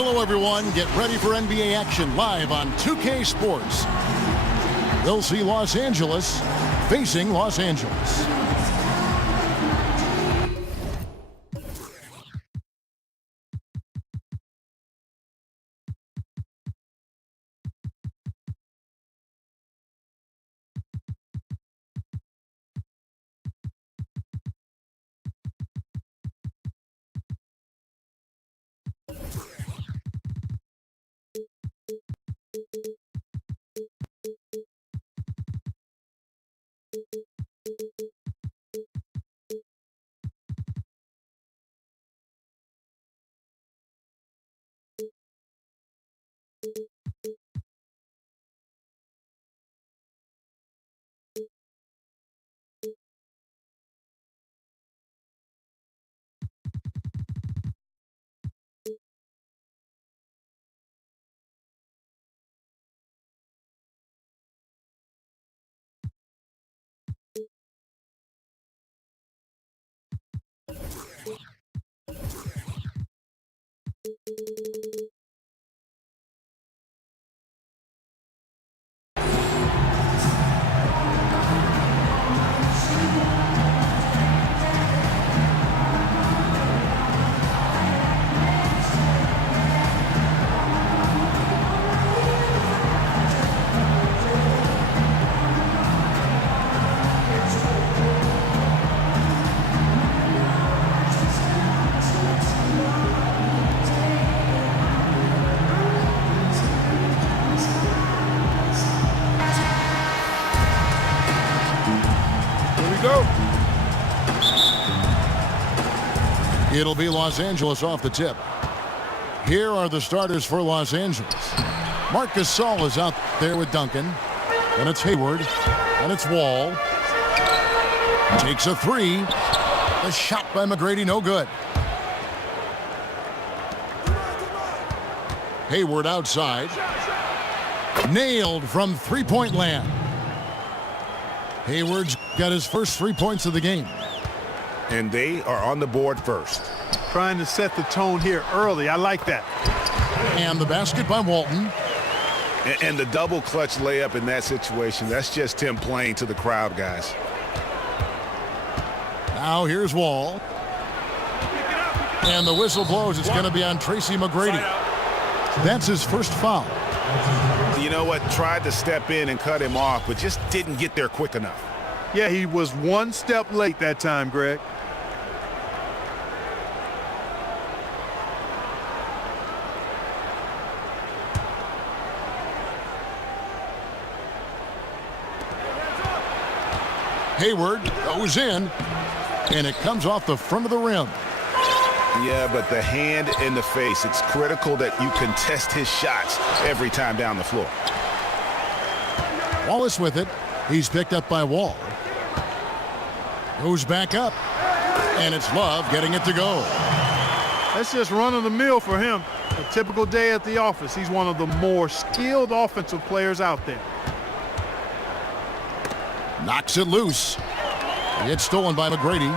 Hello, everyone. Get ready for NBA action live on 2K Sports. You'll see Los Angeles facing Los Angeles. It'll be Los Angeles off the tip. Here are the starters for Los Angeles. Marc Gasol is out there with Duncan. And it's Hayward. And it's Wall. Takes a three. The shot by McGrady, no good. Hayward outside. Nailed from three-point land. Hayward's got his first 3 points of the game. And they are on the board first. Trying to set the tone here early. I like that. And the basket by Walton. And the double clutch layup in that situation, that's just him playing to the crowd, guys. Now here's Wall. And the whistle blows. It's going to be on Tracy McGrady. That's his first foul. You know what? Tried to step in and cut him off, but just didn't get there quick enough. Yeah, he was one step late that time, Greg. Hayward goes in, and it comes off the front of the rim. Yeah, but the hand in the face, it's critical that you contest his shots every time down the floor. Wallace with it. He's picked up by Wall. Goes back up, and it's Love getting it to go. That's just run-of-the-mill for him. A typical day at the office. He's one of the more skilled offensive players out there. Knocks it loose. It's stolen by McGrady.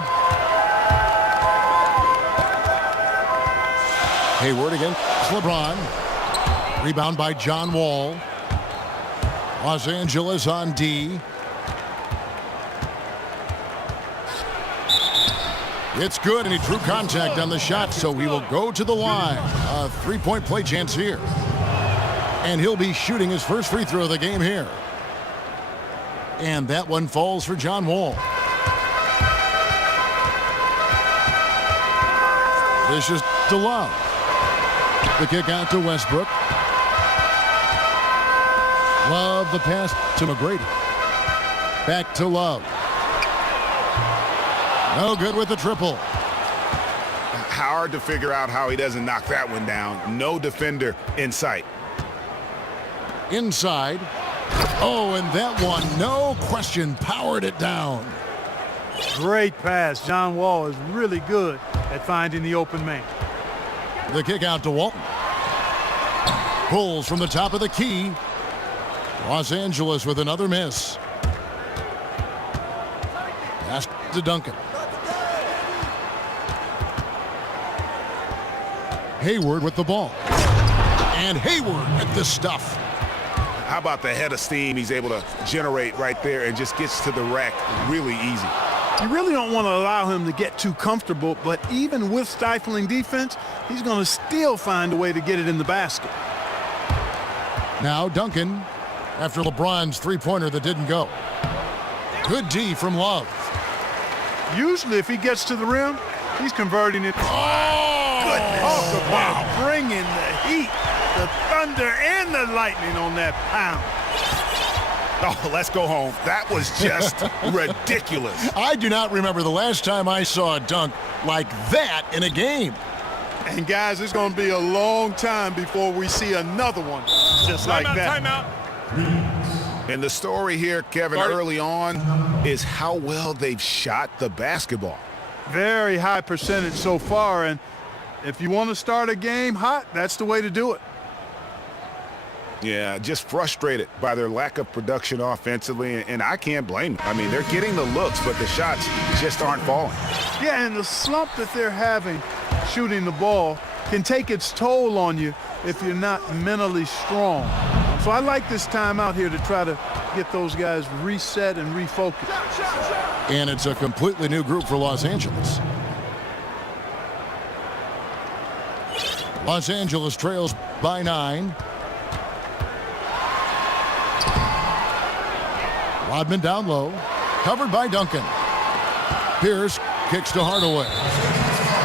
Hayward against LeBron. Rebound by John Wall. Los Angeles on D. It's good, and he drew contact on the shot, so he will go to the line. A three-point play chance here. And he'll be shooting his first free throw of the game here. And that one falls for John Wall. This is to Love. The kick out to Westbrook. Love the pass to McGrady. Back to Love. No good with the triple. Hard to figure out how he doesn't knock that one down. No defender in sight. Inside. Oh, and that one, no question, powered it down. Great pass. John Wall is really good at finding the open man. The kick out to Walton. Pulls from the top of the key. Los Angeles with another miss. Pass to Duncan. Hayward with the ball. And Hayward with the stuff. How about the head of steam he's able to generate right there and just gets to the rack really easy. You really don't want to allow him to get too comfortable, but even with stifling defense, he's going to still find a way to get it in the basket. Now Duncan after LeBron's three-pointer that didn't go. Good D from Love. Usually if he gets to the rim, he's converting it. Oh! Goodness. Talk about bringing the heat, the thunder, and the lightning on that pound. Oh, let's go home. That was just ridiculous. I do not remember the last time I saw a dunk like that in a game. And guys, it's going to be a long time before we see another one just like that. Timeout. And the story here, Kevin, early on is how well they've shot the basketball. Very high percentage so far, and if you want to start a game hot, that's the way to do it. Yeah, just frustrated by their lack of production offensively, and I can't blame them. I mean, they're getting the looks, but the shots just aren't falling. Yeah, and the slump that they're having shooting the ball can take its toll on you if you're not mentally strong. So I like this time out here to try to get those guys reset and refocused. And it's a completely new group for Los Angeles. Los Angeles trails by 9. Rodman down low, covered by Duncan. Pierce kicks to Hardaway.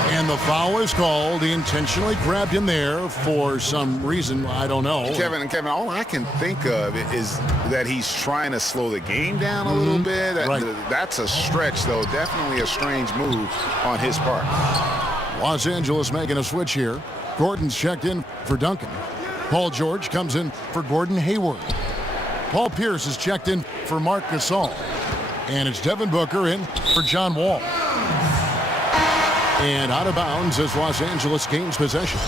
And the foul is called. He intentionally grabbed him there for some reason, I don't know. Kevin, all I can think of is that he's trying to slow the game down a little bit. That's a stretch, though. Definitely a strange move on his part. Los Angeles making a switch here. Gordon's checked in for Duncan. Paul George comes in for Gordon Hayward. Paul Pierce is checked in for Marc Gasol. And it's Devin Booker in for John Wall. And out of bounds as Los Angeles gains possession.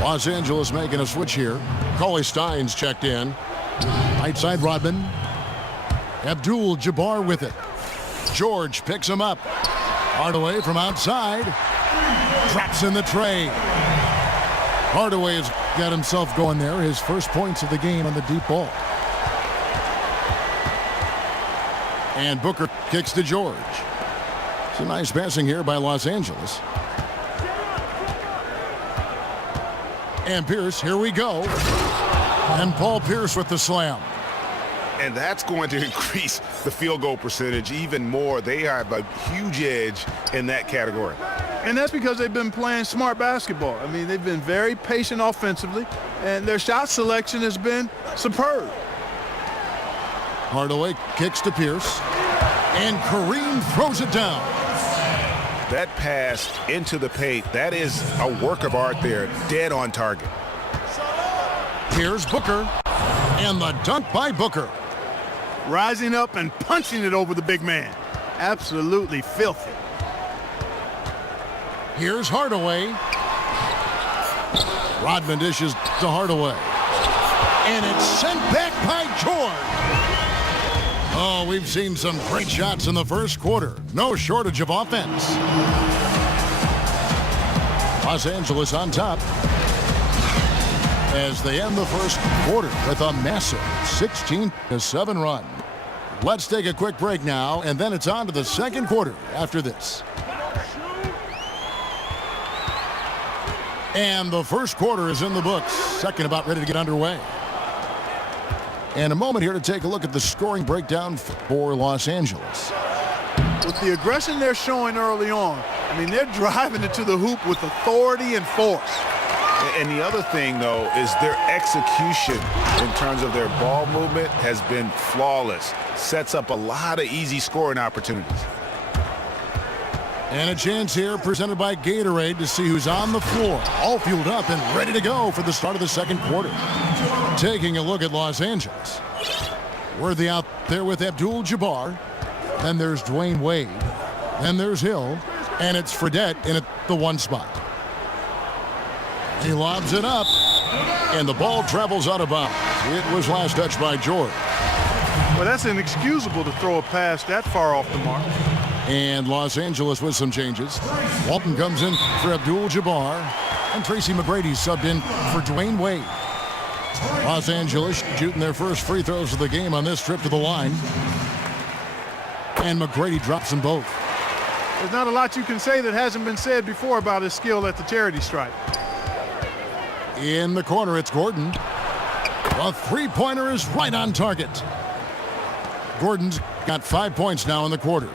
Los Angeles making a switch here. Cauley Stein's checked in. Right side Rodman. Abdul-Jabbar with it. George picks him up. Hardaway from outside. Drops in the tray. Hardaway has got himself going there. His first points of the game on the deep ball. And Booker kicks to George. Some nice passing here by Los Angeles. And Pierce, here we go. And Paul Pierce with the slam. And that's going to increase the field goal percentage even more. They have a huge edge in that category. And that's because they've been playing smart basketball. I mean, they've been very patient offensively, and their shot selection has been superb. Hardaway kicks to Pierce. And Kareem throws it down. That pass into the paint, that is a work of art there, dead on target. Here's Booker, and the dunk by Booker. Rising up and punching it over the big man. Absolutely filthy. Here's Hardaway. Rodman dishes to Hardaway. And it's sent back by George. Oh, we've seen some great shots in the first quarter. No shortage of offense. Los Angeles on top as they end the first quarter with a massive 16-7 run. Let's take a quick break now, and then it's on to the second quarter after this. And the first quarter is in the books. Second about ready to get underway. And a moment here to take a look at the scoring breakdown for Los Angeles. With the aggression they're showing early on, I mean, they're driving it to the hoop with authority and force. And the other thing, though, is their execution in terms of their ball movement has been flawless. Sets up a lot of easy scoring opportunities. And a chance here presented by Gatorade to see who's on the floor, all fueled up and ready to go for the start of the second quarter. Taking a look at Los Angeles. Worthy out there with Abdul-Jabbar. Then there's Dwayne Wade. Then there's Hill. And it's Fredette in at the one spot. He lobs it up. And the ball travels out of bounds. It was last touched by George. Well, that's inexcusable to throw a pass that far off the mark. And Los Angeles with some changes. Walton comes in for Abdul-Jabbar. And Tracy McGrady subbed in for Dwayne Wade. Los Angeles shooting their first free throws of the game on this trip to the line. And McGrady drops them both. There's not a lot you can say that hasn't been said before about his skill at the charity stripe. In the corner, it's Gordon. The three-pointer is right on target. Gordon's got 5 points now in the quarter.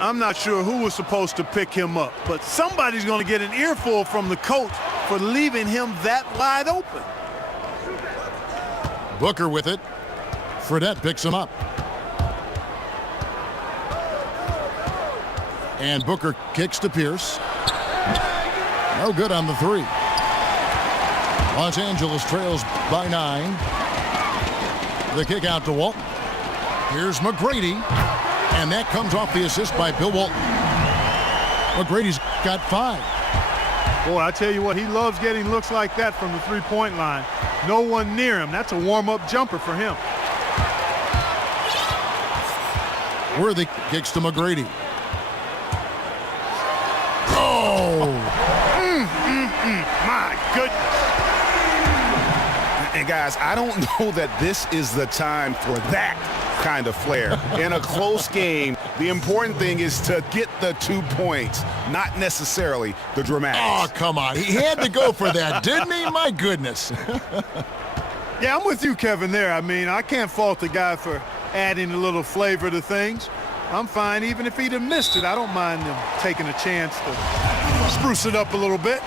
I'm not sure who was supposed to pick him up, but somebody's going to get an earful from the coach for leaving him that wide open. Booker with it. Fredette picks him up. And Booker kicks to Pierce. No good on the three. Los Angeles trails by 9. The kick out to Walton. Here's McGrady. And that comes off the assist by Bill Walton. McGrady's got 5. Boy, I tell you what, he loves getting looks like that from the three-point line. No one near him. That's a warm-up jumper for him. Worthy kicks to McGrady. Oh! My goodness. And guys, I don't know that this is the time for that kind of flair. In a close game, the important thing is to get the 2 points, not necessarily the dramatics. Oh, come on. He had to go for that, didn't he? My goodness. Yeah, I'm with you, Kevin, there. I mean, I can't fault the guy for adding a little flavor to things. I'm fine even if he'd have missed it. I don't mind him taking a chance to spruce it up a little bit.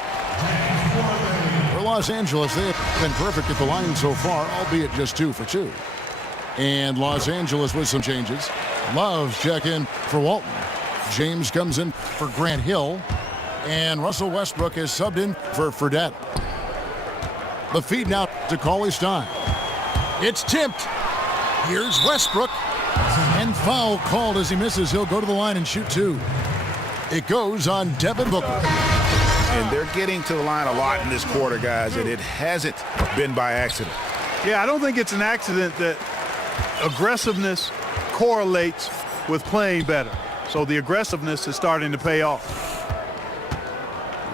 For Los Angeles, they have been perfect at the line so far, albeit just 2 for 2. And Los Angeles with some changes. Love's check in for Walton. James comes in for Grant Hill. And Russell Westbrook is subbed in for Fredette. The feed now to Cauley-Stein. It's tipped. Here's Westbrook. And foul called as he misses. He'll go to the line and shoot 2. It goes on Devin Booker. And they're getting to the line a lot in this quarter, guys, and it hasn't been by accident. Yeah, I don't think it's an accident that aggressiveness correlates with playing better. So the aggressiveness is starting to pay off.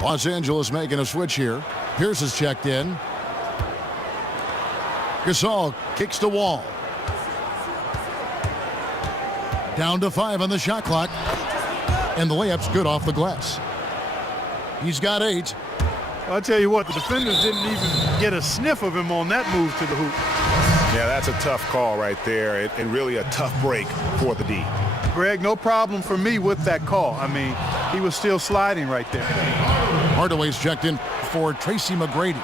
Los Angeles making a switch here. Pierce is checked in. Gasol kicks the wall. Down to 5 on the shot clock. And the layup's good off the glass. He's got 8. Well, I'll tell you what, the defenders didn't even get a sniff of him on that move to the hoop. Yeah, that's a tough call right there, and really a tough break for the D. Greg, no problem for me with that call. I mean, he was still sliding right there. Hardaway's checked in for Tracy McGrady.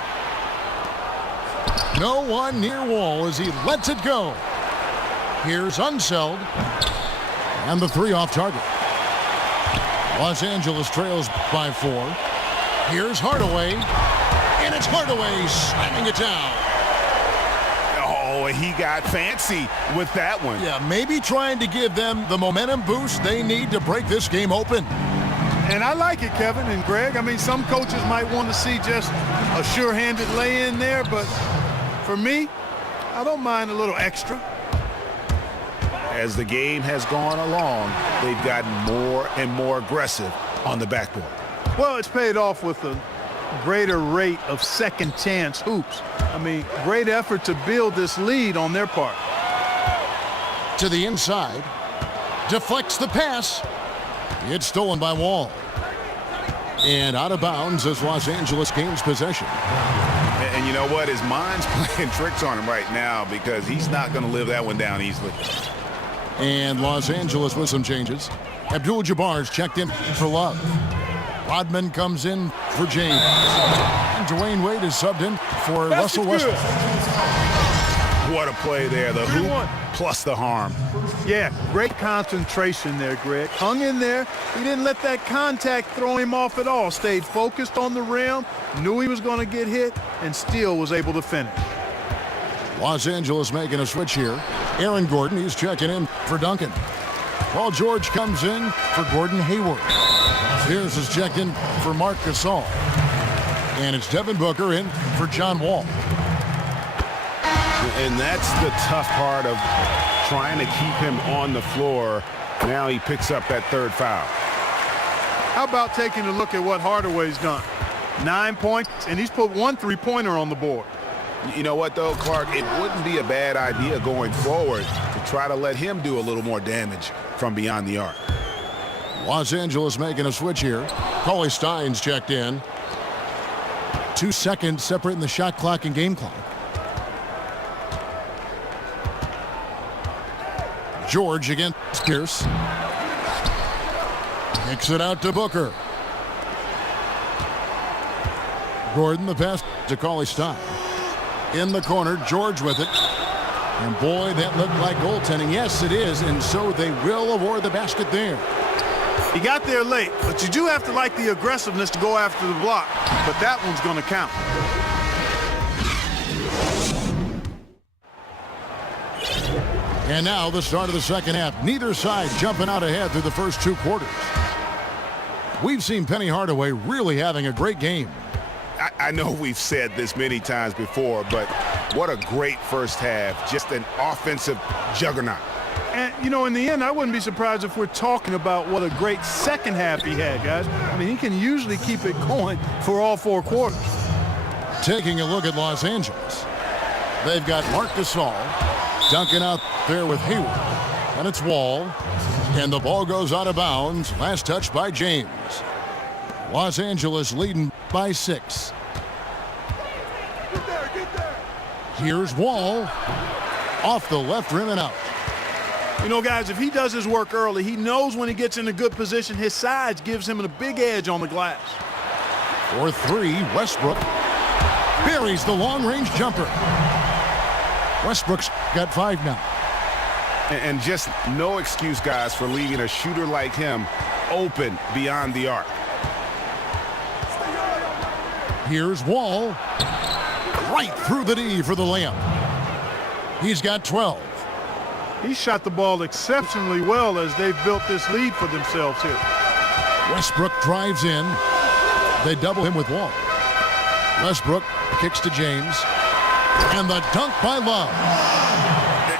No one near Wall as he lets it go. Here's Unseld. And the 3 off target. Los Angeles trails by 4. Here's Hardaway. And it's Hardaway slamming it down. Oh, he got fancy with that one. Yeah, maybe trying to give them the momentum boost they need to break this game open. And I like it, Kevin and Greg. I mean, some coaches might want to see just a sure-handed lay-in there, but for me, I don't mind a little extra. As the game has gone along, they've gotten more and more aggressive on the backboard. Well, it's paid off with a greater rate of second chance hoops. I mean, great effort to build this lead on their part. To the inside. Deflects the pass. It's stolen by Wall. And out of bounds as Los Angeles gains possession. And you know what? His mind's playing tricks on him right now because he's not going to live that one down easily. And Los Angeles with some changes. Abdul-Jabbar's checked in for Love. Rodman comes in for James. And Dwayne Wade is subbed in for Russell Westbrook. What a play there. The hoop plus the harm. Yeah, great concentration there, Greg. Hung in there. He didn't let that contact throw him off at all. Stayed focused on the rim, knew he was going to get hit, and still was able to finish. Los Angeles making a switch here. Aaron Gordon, he's checking in for Duncan. Paul George comes in for Gordon Hayward. Spears is checked in for Marc Gasol. And it's Devin Booker in for John Wall. And that's the tough part of trying to keep him on the floor. Now he picks up that 3rd foul. How about taking a look at what Hardaway's done? 9 points, and he's put 1 3-pointer on the board. You know what, though, Clark? It wouldn't be a bad idea going forward to try to let him do a little more damage from beyond the arc. Los Angeles making a switch here. Cauley Stein's checked in. 2 seconds separating the shot clock and game clock. George against Pierce. Kicks it out to Booker. Gordon, the pass to Cauley Stein. In the corner, George with it. And boy, that looked like goaltending. Yes, it is, and so they will award the basket there. He got there late, but you do have to like the aggressiveness to go after the block. But that one's going to count. And now the start of the second half. Neither side jumping out ahead through the first 2 quarters. We've seen Penny Hardaway really having a great game. I know we've said this many times before, but what a great first half. Just an offensive juggernaut. And, you know, in the end, I wouldn't be surprised if we're talking about what a great second half he had, guys. I mean, he can usually keep it going for all 4 quarters. Taking a look at Los Angeles. They've got Marc Gasol dunking out there with Hayward. And it's Wall. And the ball goes out of bounds. Last touch by James. Los Angeles leading by 6. Get there. Here's Wall. Off the left rim and out. You know, guys, if he does his work early, he knows when he gets in a good position, his size gives him a big edge on the glass. For 3, Westbrook buries the long-range jumper. Westbrook's got 5 now. And just no excuse, guys, for leaving a shooter like him open beyond the arc. Here's Wall. Right through the D for the layup. He's got 12. He shot the ball exceptionally well as they've built this lead for themselves here. Westbrook drives in. They double him with Wall. Westbrook kicks to James. And the dunk by Love.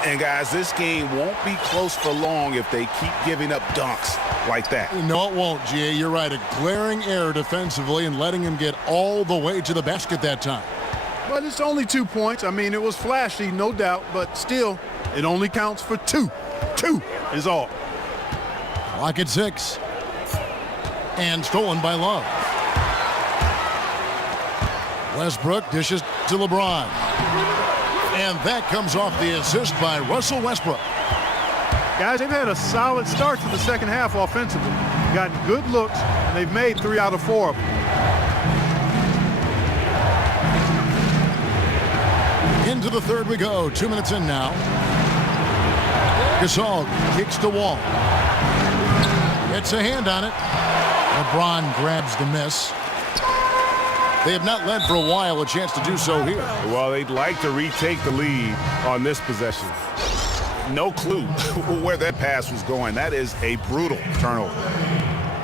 And, guys, this game won't be close for long if they keep giving up dunks like that. No, it won't, G.A. You're right. A glaring error defensively and letting him get all the way to the basket that time. But it's only 2 points. I mean, it was flashy, no doubt, but still, it only counts for 2. 2 is all. Clock at 6. And stolen by Love. Westbrook dishes to LeBron. And that comes off the assist by Russell Westbrook. Guys, they've had a solid start to the second half offensively. Got good looks, and they've made 3 out of 4 of them. Into the third we go. 2 minutes in now. Gasol kicks to Wall. Gets a hand on it. LeBron grabs the miss. They have not led for a while. A chance to do so here. Well, they'd like to retake the lead on this possession. No clue where that pass was going. That is a brutal turnover.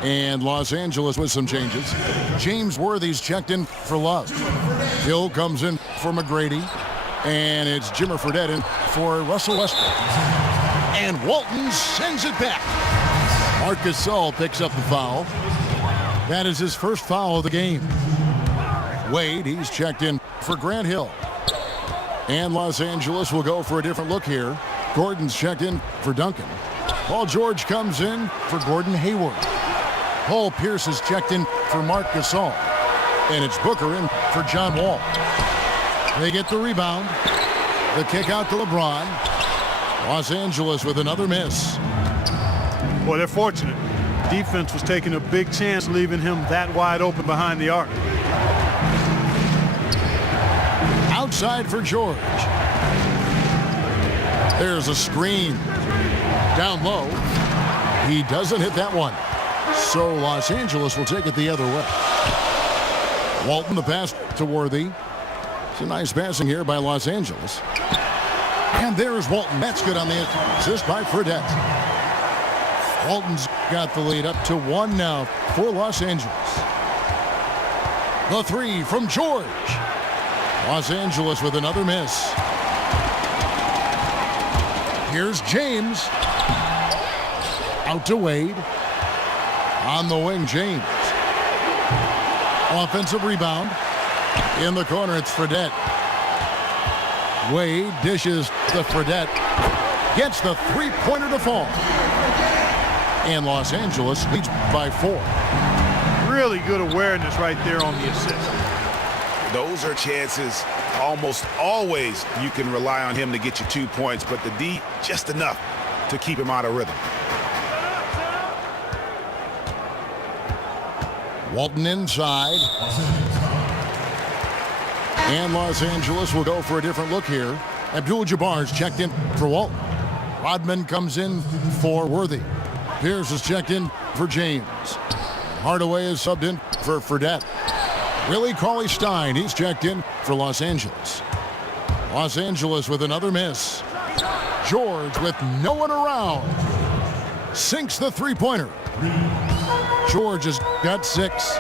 And Los Angeles with some changes. James Worthy's checked in for Love. Hill comes in for McGrady. And it's Jimmer Fredette in for Russell Westbrook. And Walton sends it back. Marc Gasol picks up the foul. That is his first foul of the game. Wade, he's checked in for Grant Hill. And Los Angeles will go for a different look here. Gordon's checked in for Duncan. Paul George comes in for Gordon Hayward. Paul Pierce is checked in for Marc Gasol. And it's Booker in for John Wall. They get the rebound. The kick out to LeBron. Los Angeles with another miss. Well, they're fortunate. Defense was taking a big chance leaving him that wide open behind the arc. Outside for George. There's a screen. Down low. He doesn't hit that one. So Los Angeles will take it the other way. Walton the pass to Worthy. It's a nice passing here by Los Angeles. And there's Walton. That's good on the assist by Fredette. Walton's got the lead up to 1 now for Los Angeles. The 3 from George. Los Angeles with another miss. Here's James. Out to Wade. On the wing, James. Offensive rebound. In the corner, it's Fredette. Wade dishes to Fredette. Gets the three-pointer to fall. And Los Angeles leads by 4. Really good awareness right there on the assist. Those are chances almost always you can rely on him to get you 2 points, but the D just enough to keep him out of rhythm. Walton inside. And Los Angeles will go for a different look here. Abdul-Jabbar's checked in for Walton. Rodman comes in for Worthy. Pierce is checked in for James. Hardaway is subbed in for Fredette. Willie Cauley-Stein, he's checked in for Los Angeles. Los Angeles with another miss. George with no one around. Sinks the three-pointer. George has got 6.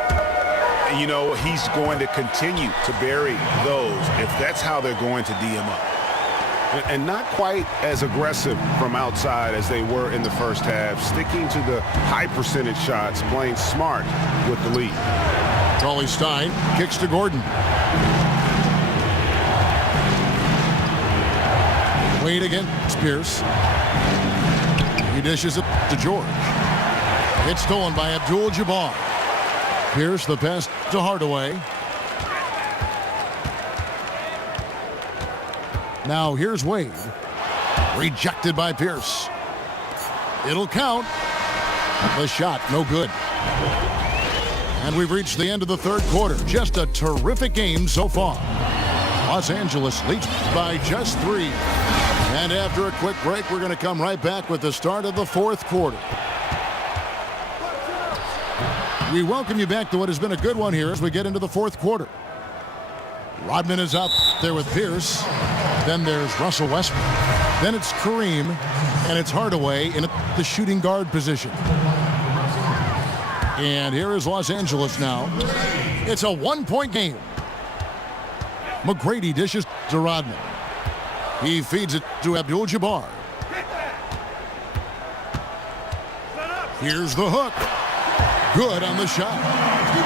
You know, he's going to continue to bury those if that's how they're going to D him up. And not quite as aggressive from outside as they were in the first half, sticking to the high percentage shots, playing smart with the lead. Cauley-Stein kicks to Gordon. Wade against Pierce. He dishes it to George. It's stolen by Abdul-Jabbar. Pierce the pass to Hardaway. Now here's Wade. Rejected by Pierce. It'll count. The shot no good. And we've reached the end of the third quarter. Just a terrific game so far. Los Angeles leads by just 3. And after a quick break, we're going to come right back with the start of the fourth quarter. We welcome you back to what has been a good one here as we get into the fourth quarter. Rodman is out there with Pierce. Then there's Russell Westbrook. Then it's Kareem. And it's Hardaway in the shooting guard position. And here is Los Angeles now. It's a 1-point game. McGrady dishes to Rodman. He feeds it to Abdul-Jabbar. Here's the hook. Good on the shot.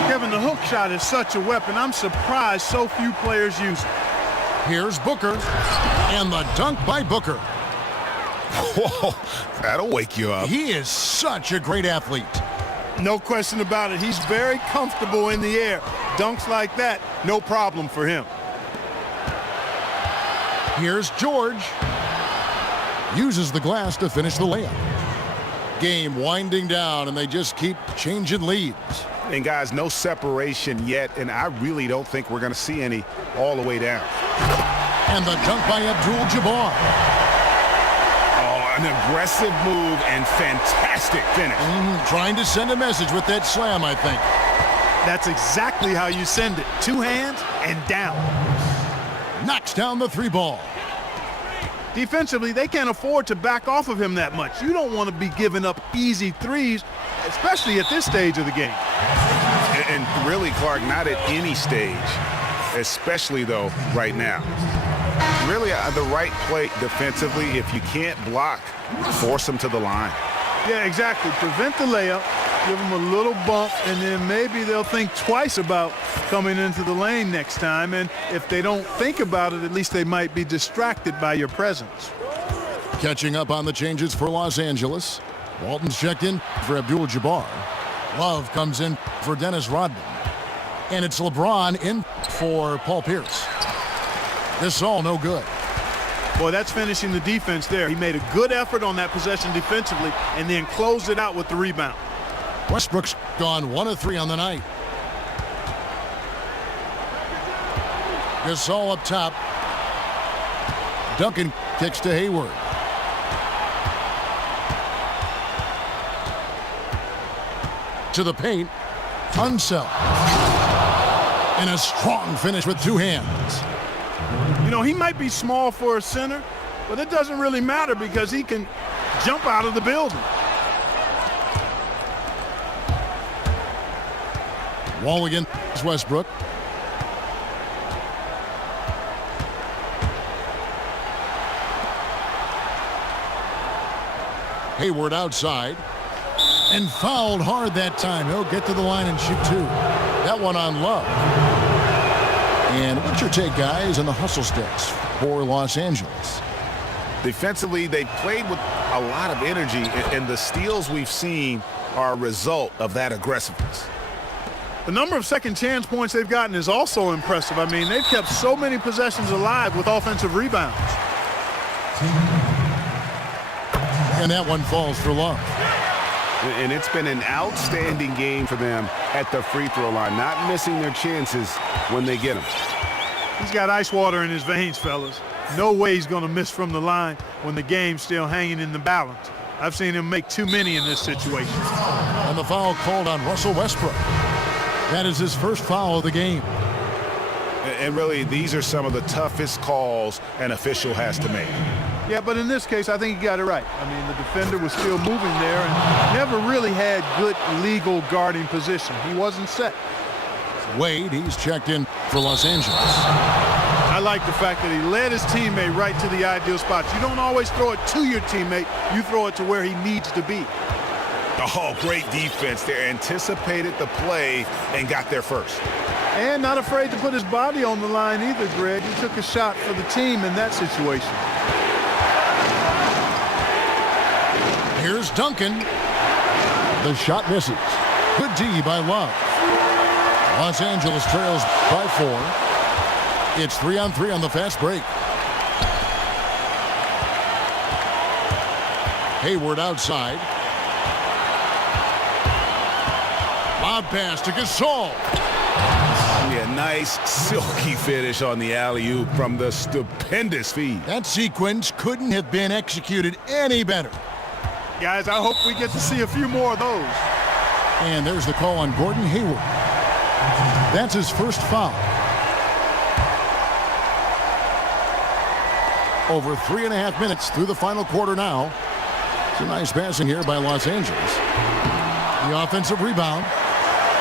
Kevin, the hook shot is such a weapon. I'm surprised so few players use it. Here's Booker. And the dunk by Booker. Whoa, that'll wake you up. He is such a great athlete. No question about it. He's very comfortable in the air. Dunks like that, no problem for him. Here's George. Uses the glass to finish the layup. Game winding down, and they just keep changing leads. And guys, no separation yet, and I really don't think we're going to see any all the way down. And the dunk by Abdul-Jabbar. Oh, an aggressive move and fantastic finish. Trying to send a message with that slam, I think. That's exactly how you send it. 2 hands and down. Knocks down the 3 ball. Defensively, they can't afford to back off of him that much. You don't want to be giving up easy threes, especially at this stage of the game. And really, Clark, not at any stage, especially, though, right now. Really, the right play defensively, if you can't block, force them to the line. Yeah, exactly. Prevent the layup, give them a little bump, and then maybe they'll think twice about coming into the lane next time. And if they don't think about it, at least they might be distracted by your presence. Catching up on the changes for Los Angeles. Walton's checked in for Abdul-Jabbar. Love comes in for Dennis Rodman. And it's LeBron in for Paul Pierce. This is all no good. Boy, that's finishing the defense there. He made a good effort on that possession defensively and then closed it out with the rebound. Westbrook's gone 1 of 3 on the night. Gasol up top. Duncan kicks to Hayward. To the paint. Unseld. And a strong finish with 2 hands. You know, he might be small for a center, but it doesn't really matter because he can jump out of the building. Wall against Westbrook. Hayward outside. And fouled hard that time. He'll get to the line and shoot 2. That one on Love. And what's your take, guys, on the hustle sticks for Los Angeles? Defensively, they played with a lot of energy, and the steals we've seen are a result of that aggressiveness. The number of second chance points they've gotten is also impressive. I mean, they've kept so many possessions alive with offensive rebounds. And that one falls for Love. And it's been an outstanding game for them at the free throw line, not missing their chances when they get them. He's got ice water in his veins, fellas. No way he's going to miss from the line when the game's still hanging in the balance. I've seen him make too many in this situation. And the foul called on Russell Westbrook. That is his first foul of the game. And really, these are some of the toughest calls an official has to make. Yeah, but in this case, I think he got it right. I mean, the defender was still moving there and never really had good legal guarding position. He wasn't set. Wade, he's checked in for Los Angeles. I like the fact that he led his teammate right to the ideal spots. You don't always throw it to your teammate. You throw it to where he needs to be. Oh, great defense there. Anticipated the play and got there first. And not afraid to put his body on the line either, Greg. He took a shot for the team in that situation. Here's Duncan. The shot misses. Good D by Love. Los Angeles trails by 4. It's 3-on-3 on the fast break. Hayward outside. Lob pass to Gasol. Yeah, nice silky finish on the alley-oop from the stupendous feed. That sequence couldn't have been executed any better. Guys, I hope we get to see a few more of those. And there's the call on Gordon Hayward. That's his first foul. Over 3.5 minutes through the final quarter now. It's a nice passing here by Los Angeles. The offensive rebound.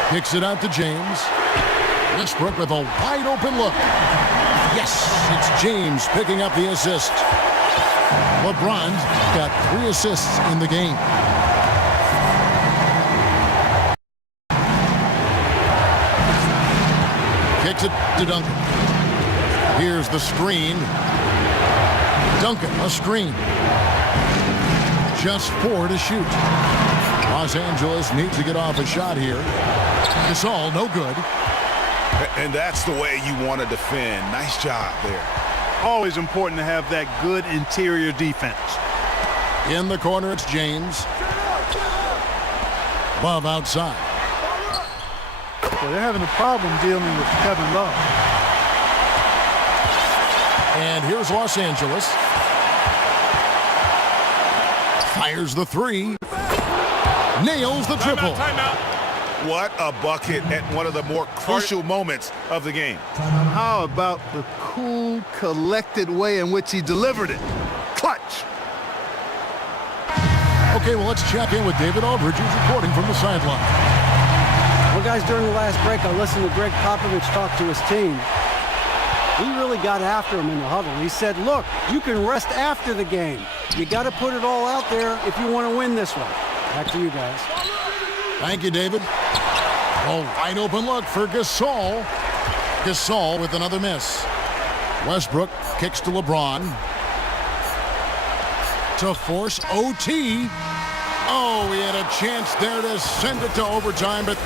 Kicks it out to James. Westbrook with a wide open look. Yes, it's James picking up the assist. LeBron's got 3 assists in the game. Kicks it to Duncan. Here's the screen. Duncan, a screen. Just 4 to shoot. Los Angeles needs to get off a shot here. Gasol, no good. And that's the way you want to defend. Nice job there. Always important to have that good interior defense. In the corner, it's James. Love outside. Well, they're having a problem dealing with Kevin Love. And here's Los Angeles. Fires the 3. Nails the triple. Timeout. What a bucket at one of the more crucial moments of the game. How about the cool, collected way in which he delivered it? Clutch. Okay, well, let's check in with David Aldridge, who's reporting from the sideline. Well, guys, during the last break, I listened to Greg Popovich talk to his team. He really got after him in the huddle. He said, look, you can rest after the game. You got to put it all out there if you want to win this one. Back to you guys. Thank you, David. A wide open look for Gasol. Gasol with another miss. Westbrook kicks to LeBron. To force OT. Oh, he had a chance there to send it to overtime, but